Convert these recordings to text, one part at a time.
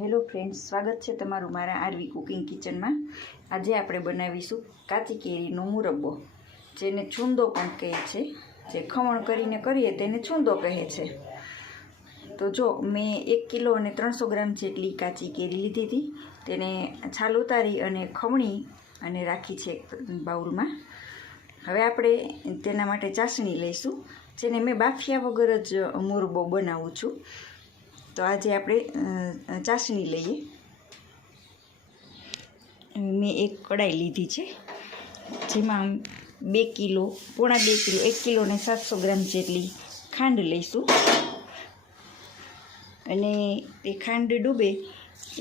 Hello friends, સ્વાગત છે તમારું મારા આરવી કુકિંગ કિચનમાં। આજે આપણે બનાવીશું કાચી કેરીનો મુરબ્બો, જેને છૂંદો પણ કહે છે। જે ખમણ કરીને કરીએ તેને છૂંદો કહે છે। તો જો મેં 1 કિલો અને 300 ગ્રામ જેટલી કાચી કેરી લીધી હતી। તેને છાલ ઉતારી અને ખમણી અને રાખી છે બાઉલમાં। હવે આપણે તેના માટે ચાસણી લઈશું, જેને મેં બાફિયા વગર જ મુરબ્બો બનાવું છું। તો આજે આપણે ચાસણી લઈએ। મેં એક કડાઈ લીધી છે, જેમાં 2 કિલો, પોણા 2 કિલો, 1 કિલો ને 700 ગ્રામ જેટલી ખાંડ લઈશું અને એ ખાંડ ડૂબે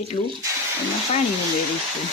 એટલું એમાં પાણી ઉમેરીશું।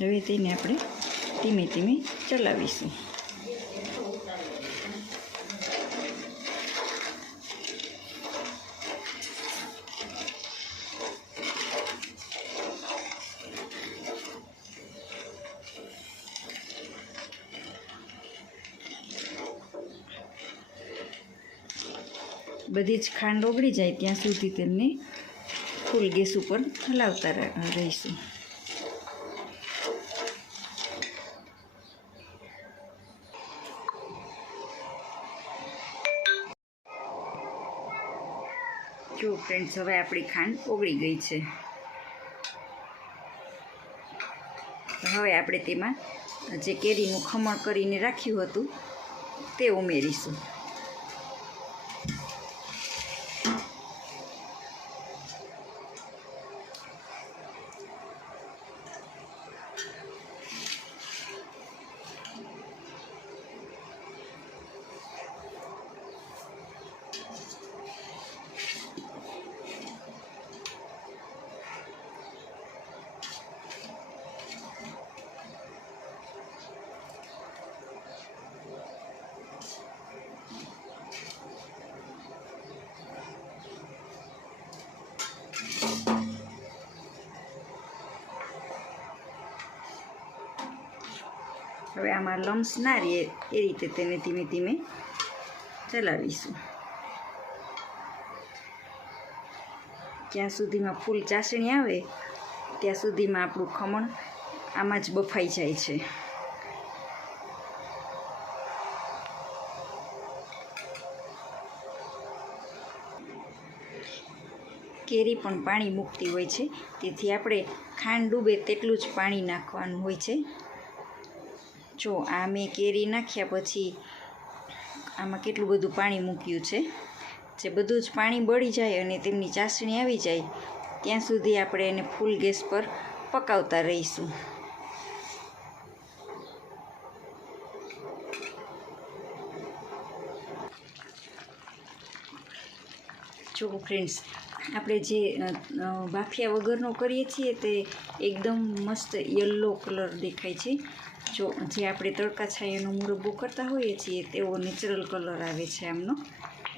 હવે તેને આપણે ધીમે ધીમે ચલાવીશું। બધી જ ખાંડ ઓગળી જાય ત્યાં સુધી તેમને ફૂલ ગેસ ઉપર હલાવતા રહીશું। જો ફ્રેન્ડ્સ, હવે આપણી ખાંડ ઓગળી ગઈ છે। હવે આપણે તેમાં જે કેરીનું ખમણ કરીને રાખ્યું હતું તે ઉમેરીશું। હવે આમાં લમ્સ ના રહે એ રીતે તેને ધીમે ધીમે ચલાવીશું, જ્યાં સુધીમાં ફૂલ ચાસણી આવે ત્યાં સુધીમાં આપણું ખમણ આમાં જ બફાઈ જાય છે। કેરી પણ પાણી મૂકતી હોય છે, તેથી આપણે ખાંડ ડૂબે તેટલું જ પાણી નાખવાનું હોય છે। જો આ મેં કેરી નાખ્યા પછી આમાં કેટલું બધું પાણી મૂક્યું છે। જે બધું જ પાણી બળી જાય અને તેમની ચાસણી આવી જાય ત્યાં સુધી આપણે એને ફૂલ ગેસ પર પકાવતા રહીશું। જો ફ્રેન્ડ્સ, આપણે જે બાફિયા વગરનો કરીએ છીએ તે એકદમ મસ્ત યલો કલર દેખાય છે। જો જે આપણે તડકા છાયાનો મુરબ્બો કરતા હોઈએ છીએ તેવો નેચરલ કલર આવે છે આમનો,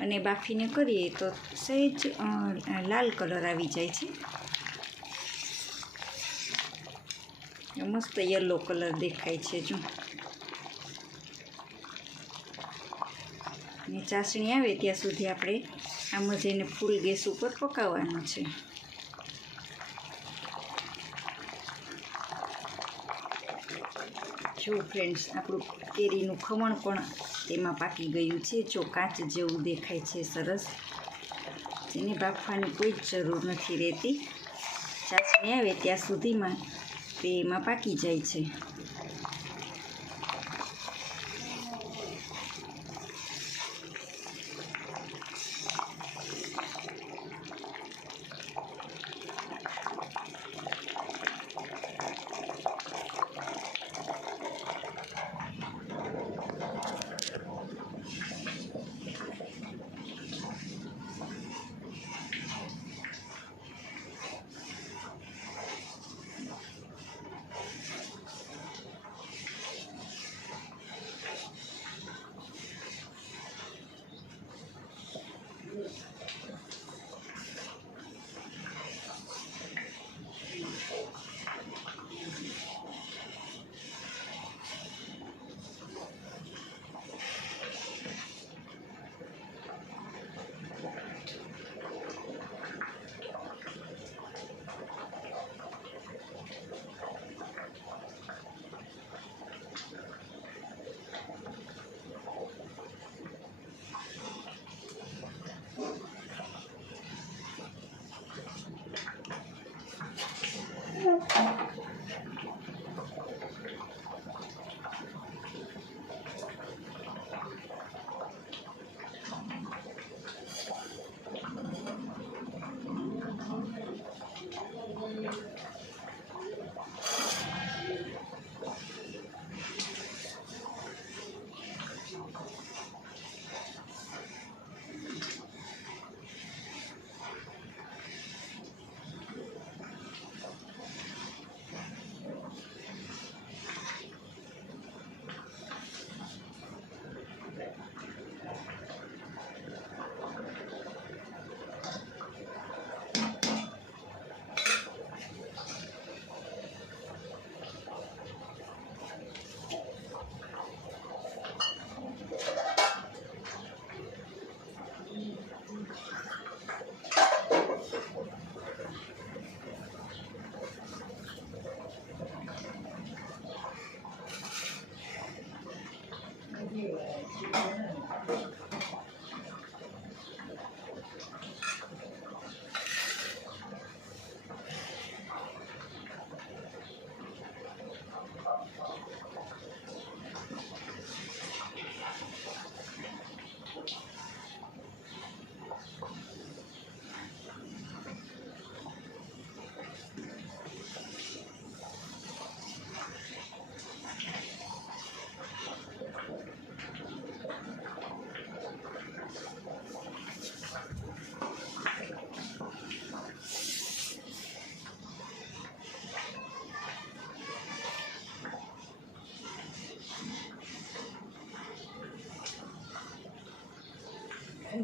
અને બાફીને કરીએ તો સહેજ લાલ કલર આવી જાય છે। મસ્ત યલો કલર દેખાય છે। જો ને ચાસણી આવે ત્યાં સુધી આપણે આમ જ એને ફૂલ ગેસ ઉપર પકાવવાનું છે। જો ફ્રેન્ડ્સ, આપણું કેરીનું ખમણ પણ તેમાં પાકી ગયું છે। જો કાચ જેવું દેખાય છે સરસ, જેને બાફવાની કોઈ જ જરૂર નથી રહેતી। ચાસણી આવે ત્યાં સુધીમાં તે એમાં પાકી જાય છે।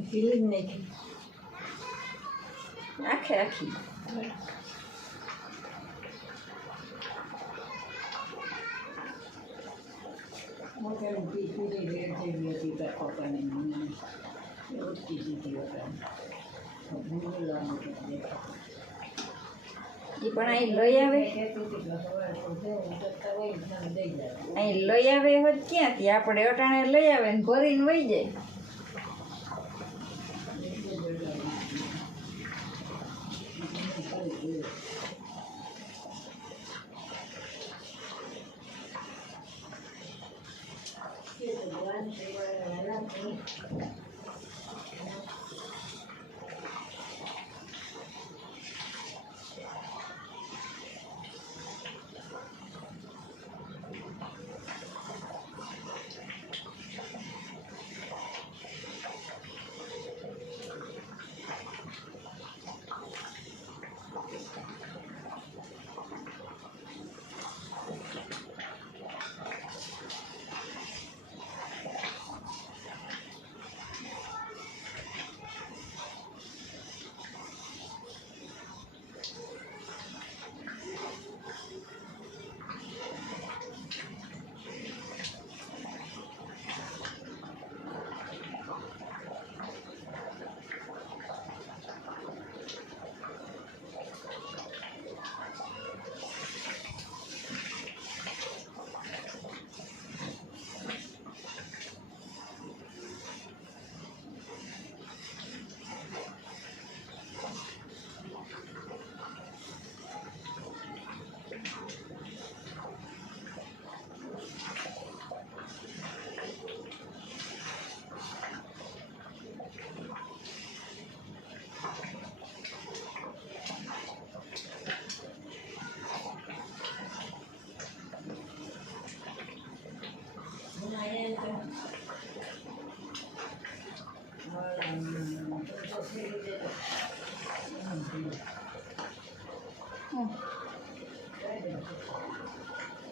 ફિલિંગ નહીં આખે આખી મોટાની પીઠી રેડ જેવી હતી પપ્પાને મને ઓછી દીધી હતા એ પણ અહીં લઈ આવે અહીં લઈ આવે હોત ક્યાંથી આપણે અટાણે લઈ આવે ને ભરીને વહી જાય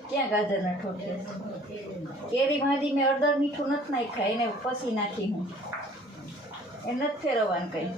ક્યાં ગાજરના ઠોઠિયા કેરીમાંથી મેં અડદર મીઠું નથી નાખ્યા એને પછી નાખી હું એ નથી ફેરવવાનું કંઈ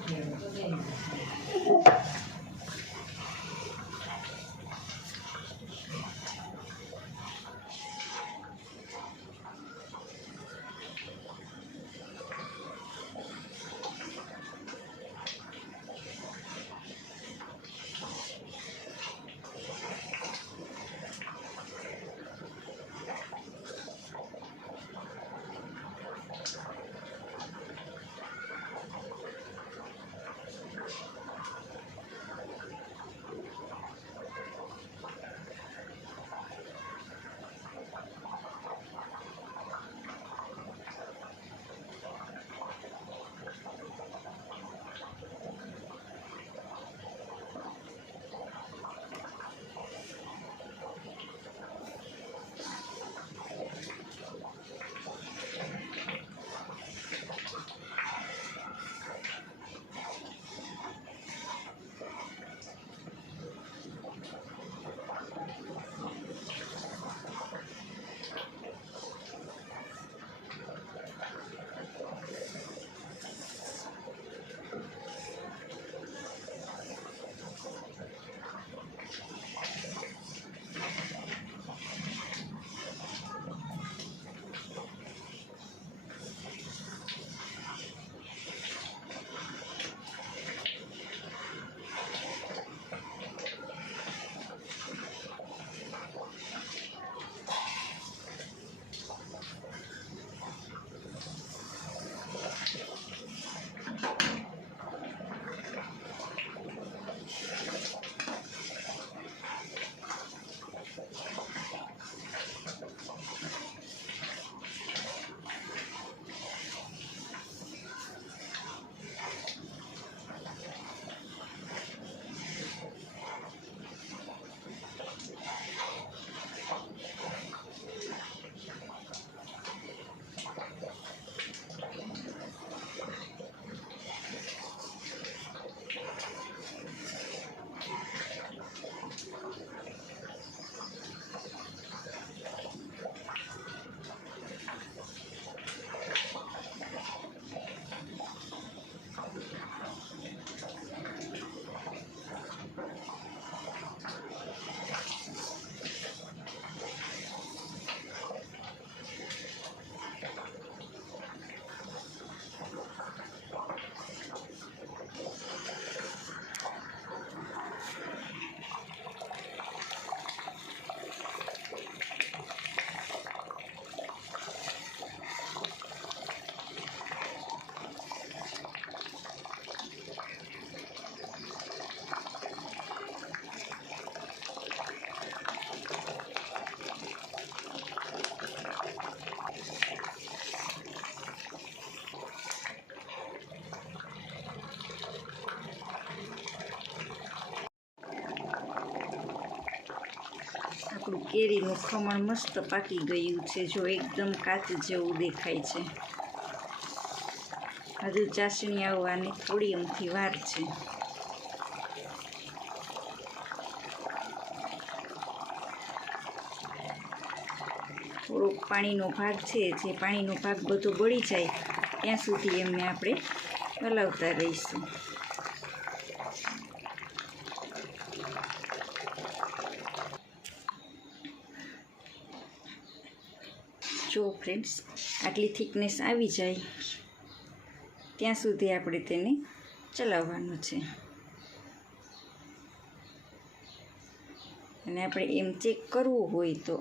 કેરીનું ખમણ મસ્ત પાકી ગયું છે. જો એકદમ કાચ જેવું દેખાય છે. હજુ ચાસણી આવવાની થોડી અમથી વાર છે. થોડોક પાણીનો ભાગ છે, જે પાણીનો ભાગ બધો બળી જાય ત્યાં સુધી એમને આપણે હલાવતા રહીશું. જો ફ્રેન્ડ્સ, આટલી થિકનેસ આવી જાય ત્યાં સુધી આપણે તેને ચલાવવાનું છે. અને આપણે એમ ચેક કરવું હોય તો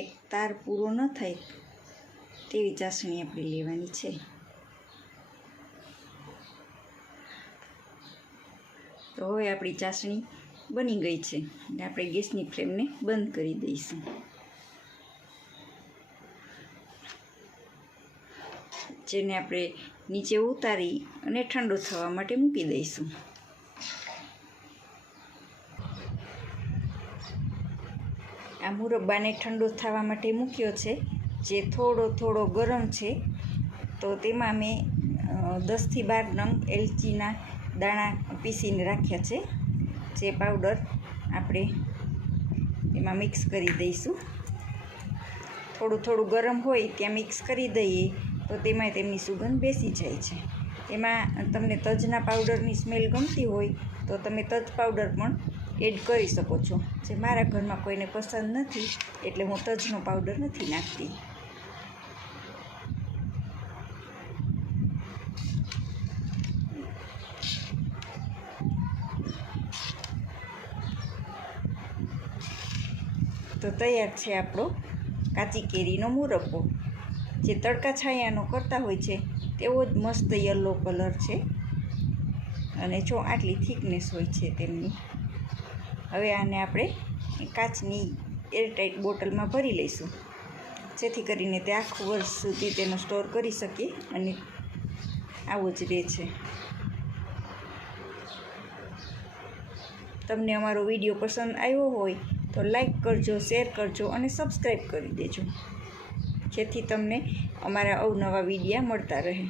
એક તાર પૂરો ન થાય તેવી ચાસણી આપણે લેવાની છે. તો હવે આપણી ચાસણી બની ગઈ છે અને આપણે ગેસની ફ્લેમને બંધ કરી દઈશું. જેને આપણે નીચે ઉતારી અને ઠંડો થવા માટે મૂકી દઈશું. આ મુરબ્બાને ઠંડો થવા માટે મૂક્યો છે, જે થોડો ગરમ છે. તો તેમાં મેં 10થી 12 નંગ એલચીના દાણા પીસીને રાખ્યા છે, જે પાવડર આપણે એમાં મિક્સ કરી દઈશું. થોડું ગરમ હોય ત્યાં મિક્સ કરી દઈએ તો તેમાં તેમની સુગંધ બેસી જાય છે. એમાં તમને તજના પાવડરની સ્મેલ ગમતી હોય તો તમે તજ પાવડર પણ એડ કરી શકો છો. જે મારા ઘરમાં કોઈને પસંદ નથી એટલે હું તજનો પાવડર નથી નાખતી. તો તૈયાર છે આપણો કાચી કેરીનો મુરબ્બો. જે તડકા છાયાનો કરતા હોય છે તેવો જ મસ્ત યલો કલર છે અને જો આટલી થિકનેસ હોય છે તેમની. હવે આને આપણે કાચની એરટાઇટ બોટલમાં ભરી લઈશું, જેથી કરીને તે આખું વર્ષ સુધી તેનો સ્ટોર કરી શકીએ અને આવો જ રહે છે. તમને અમારો વિડીયો પસંદ આવ્યો હોય તો લાઈક કરજો, શેર કરજો અને સબસ્ક્રાઈબ કરી દેજો, જેથી તમને અમારા અવનવા વિડીયા મળતા રહે.